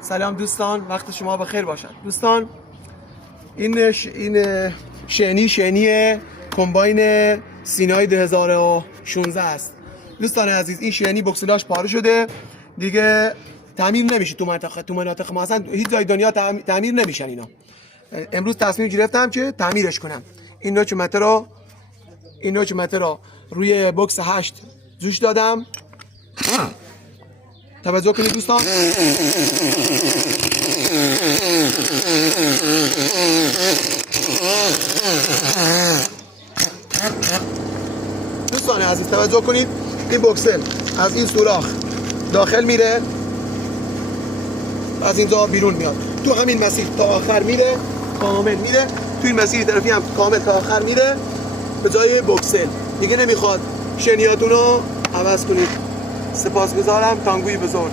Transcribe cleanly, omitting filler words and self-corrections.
سلام دوستان، وقت شما بخیر باشد. دوستان این شینی کمباین سینای 2016 است. دوستان عزیز، این شینی بکسلاش پاره شده دیگه، تعمیر نمیشه تو مناطق ما، اصلا هیچ جای دنیا تعمیر نمیشن اینا. امروز تصمیم گرفتم که تعمیرش کنم. این نوچ مته را روی بکس 8 جوش دادم. توجه کنید دوستان. دوستان عزیز توجه کنید، این بکسل از این سوراخ داخل میره، از اینجا بیرون میاد، تو همین مسیر تا آخر میره، کامل میره، تو این مسیر طرفی هم کامل تا آخر میره به جای بکسل. دیگه نمیخواد شنیاتونو عوض کنید. سپاسگزارم. تانگوی بزرگ.